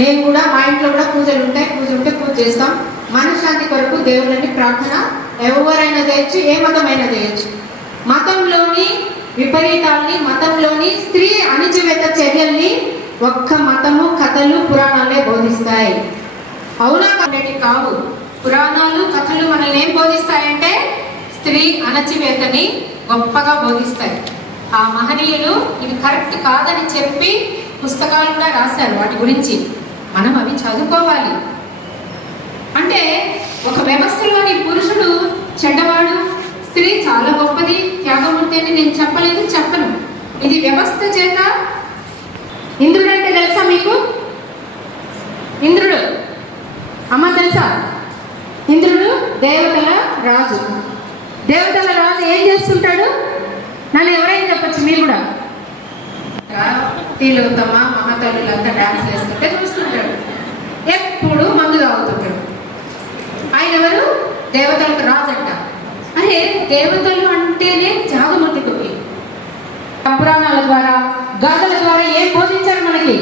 నేను కూడా మా ఇంట్లో కూడా పూజలు ఉంటాయి. పూజ ఉంటే పూజ చేస్తాం. మనశ్శాంతి కొరకు దేవుళ్ళని ప్రార్థన ఎవరైనా చేయొచ్చు ఏ మతమైనా చేయొచ్చు. మతంలోని విపరీతాల్ని మతంలోని స్త్రీ అణిచివేత చర్యల్ని ఒక్క మతము కథలు పురాణాలే బోధిస్తాయి. అవునా కాబట్టి కావు పురాణాలు కథలు మనల్ని ఏం బోధిస్తాయంటే స్త్రీ అణచివేతని గొప్పగా బోధిస్తాయి. ఆ మహనీయులు ఇది కరెక్ట్ కాదని చెప్పి పుస్తకాలు కూడా రాశారు వాటి గురించి. మనం అవి చదువుకోవాలి. అంటే ఒక వ్యవస్థలోని పురుషుడు చెడ్డవాడు స్త్రీ చాలా గొప్పది త్యాగమూర్తి అని నేను చెప్పలేదు చెప్పను. ఇది వ్యవస్థ చేత ఇంద్రుడు అంటే తెలుసా మీకు? ఇంద్రుడు. అమ్మ తెలుసా? ఇంద్రుడు దేవతల రాజు. దేవతల రాజు ఏం చేస్తుంటాడు? నన్ను ఎవరైనా చెప్పచ్చు మీరు కూడా. తిలోత్తమ మహాతల్లులంతా డాన్స్ చేస్తుంటే చూస్తుంటాడు. ఎప్పుడు మందు తాగుతుంటాడు. ఆయన ఎవరు? దేవతలకు రాజంట. అరే దేవతలు అంటేనే త్యాగమూర్తి గొప్పి పురాణాల ద్వారా గాథల ద్వారా ఏం బోధించారు మనకి?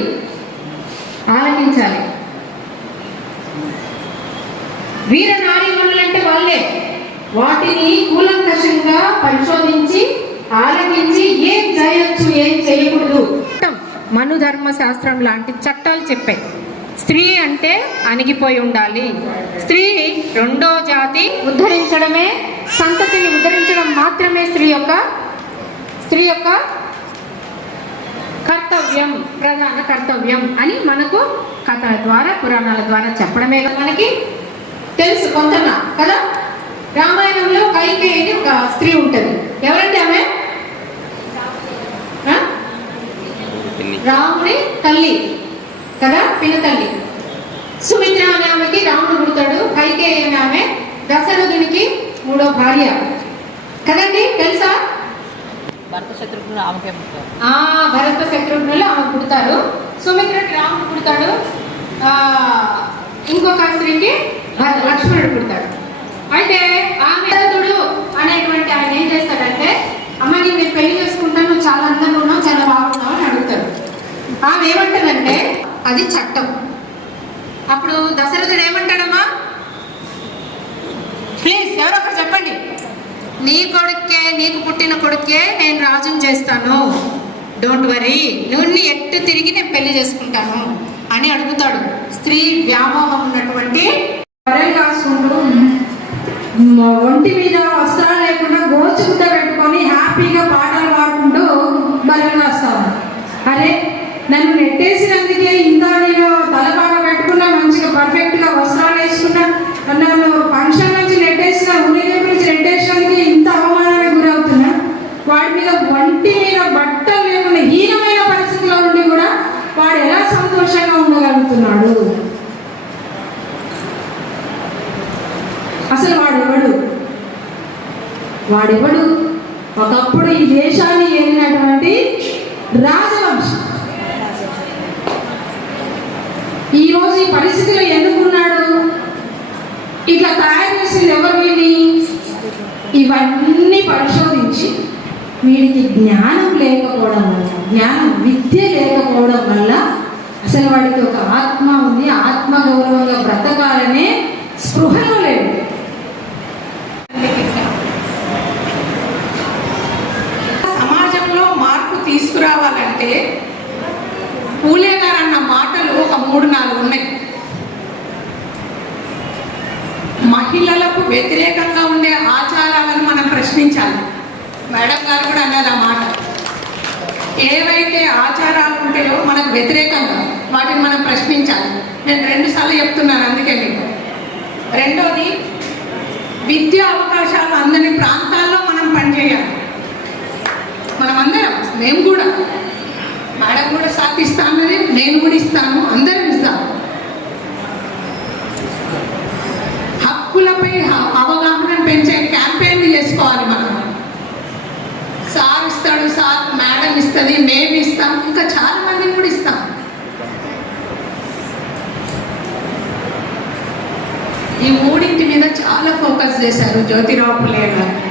ఆలకించాలి. వీర నారీమణులు అంటే వాళ్ళే. వాటిని కూలంకషంగా పరిశోధించి ఆలకించి ఏం చేయొచ్చు ఏం చేయకూడదు. మనుధర్మ శాస్త్రం లాంటి చట్టాలు చెప్పాయి స్త్రీ అంటే అణిగిపోయి ఉండాలి. స్త్రీ రెండో జాతి ఉద్ధరించడమే సంతతిని ఉద్ధరించడం మాత్రమే స్త్రీ యొక్క స్త్రీ యొక్క కర్తవ్యం ప్రధాన కర్తవ్యం అని మనకు కథల ద్వారా పురాణాల ద్వారా చెప్పడమే మనకి తెలుసు కొంతనా కదా? రామాయణంలో కైకేయని ఒక స్త్రీ ఉంటుంది ఎవరంటే ఆమె ఆ? రాముడి తల్లి కదా? పిన్న తల్లి. సుమిత్ర అనే ఆమెకి రాముడు పుడతాడు. కైకేయి అనే ఆమె దశరథునికి మూడో భార్య. కదండి తెలుసా? భర్త శత్రుఘ్నుడు ఆమెకే ఆ భరత శత్రుఘ్నులు ఆమె పుడతారు. సుమిత్రకి రాముడు పుడతాడు. ఆ ఇంకొక స్త్రీకి లక్ష్మణుడు పుడతాడు. అయితే ఆమె అనేటువంటి ఆయన ఏం చేస్తాడంటే అమ్మ నేను పెళ్ళి చేసుకుంటాను. చాలా అందంగా ఉన్నావు చాలా బాగున్నావు అని అడుగుతారు ఆమె ఏమంటదంటే అది చట్టం. అప్పుడు దశరథుడు ఏమంటాడమ్మా? ప్లీజ్ ఎవరో ఒకరు చెప్పండి. నీ కొడుకే నీకు పుట్టిన కొడుకే నేను రాజుని చేస్తాను. డోంట్ వరీ నువ్వు ఎట్టు తిరిగి నేను పెళ్ళి చేసుకుంటాను అని అడుగుతాడు. స్త్రీ వ్యామోహం ఉన్నటువంటి బర్రెలు ఒంటి మీద వస్త్రాలు లేకుండా గోచుకుంట పెట్టుకొని హ్యాపీగా పాటలు పాడుకుంటూ నన్ను నెట్టేసినందుకే ఇంత నేను తలపాగా పెట్టుకున్నా మంచిగా పర్ఫెక్ట్గా వస్త్రాలు వేసుకున్నా. నన్ను ఫంక్షన్ నుంచి నెట్టేసిన ఊరేగింపు నుంచి నెట్టేసినందుకే ఇంత అవమానానికి గురవుతున్నా. వాడి మీద వంటి మీద బట్టలు లేకుండా హీనమైన పరిస్థితిలో ఉండి కూడా వాడు ఎలా సంతోషంగా ఉండగలుగుతున్నాడు? అసలు వాడెవడు? వాడెవడు? ఒకప్పుడు ఈ దేశాన్ని ఏలినటువంటి రాజవంశం. రావాల్సిన పరిస్థితిలో ఎందుకున్నాడు? ఇట్లా తయారు చేసింది ఎవరు వీడిని ఇవన్నీ పరిశోధించి వీడికి జ్ఞానం లేకపోవడం వల్ల జ్ఞానం విద్య లేకపోవడం వల్ల అసలు వాడికి ఒక ఆత్మ ఉంది. ఆత్మ గౌరవంగా బ్రతకాలనే స్పృహలో లేదు మహిళలకు వ్యతిరేకంగా ఉండే ఆచారాలను మనం ప్రశ్నించాలి. మేడం గారు కూడా అన్నది ఆ మాట. ఏవైతే ఆచారాలు ఉంటాయో మనకు వ్యతిరేకంగా వాటిని మనం ప్రశ్నించాలి. నేను రెండు సార్లు చెప్తున్నాను అందుకే మీకు. రెండోది విద్యా అవకాశాలు అందని ప్రాంతాల్లో మనం పనిచేయాలి. మనం అందరం మేము కూడా. మేడం కూడా సాధిస్తామని నేను కూడా ఇస్తాను. అందరూ ఇస్తాను అవగాహన పెంచే క్యాంపెయిన్లు చేసుకోవాలి మనం. సార్ ఇస్తాడు సార్ మేడం ఇస్తుంది మేము ఇస్తాం ఇంకా చాలా మందిని కూడా ఇస్తాం. ఈ మూడింటి మీద చాలా ఫోకస్ చేశారు జ్యోతిరావు పులే గారు.